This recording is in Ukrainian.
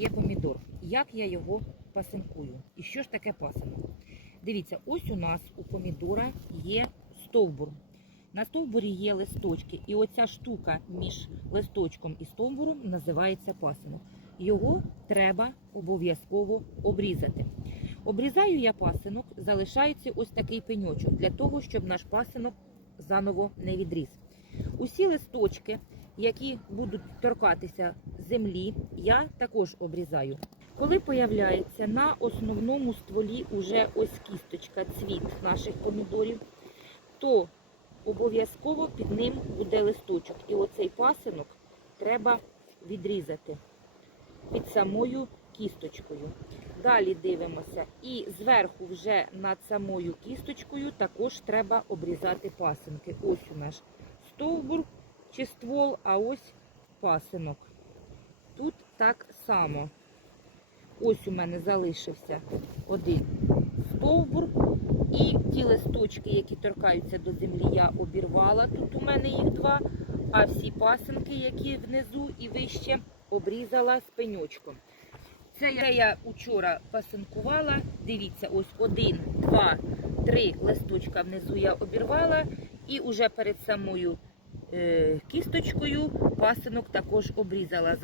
є помідор. Як я його пасинкую? І що ж таке пасинок? Дивіться, ось у нас у помідора є стовбур. На стовбурі є листочки, і оця штука між листочком і стовбуром називається пасинок. Його треба обов'язково обрізати. Обрізаю я пасинок, залишається ось такий пеньочок для того, щоб наш пасинок заново не відріс. Усі листочки, які будуть торкатися землі, я також обрізаю. Коли появляється на основному стволі уже ось кісточка, цвіт наших помідорів, то обов'язково під ним буде листочок. І оцей пасинок треба відрізати під самою кісточкою. Далі дивимося. І зверху вже над самою кісточкою також треба обрізати пасинки. Ось у наш стовбур чи ствол, а ось пасинок. Тут так само. Ось у мене залишився один стовбур. І ті листочки, які торкаються до землі, я обірвала. Тут у мене їх два. А всі пасинки, які внизу і вище, обрізала з пеньочком. Це я, я учора пасинкувала. Дивіться, ось один, два, три листочка внизу я обірвала. І уже перед самою кісточкою пасинок також обрізала.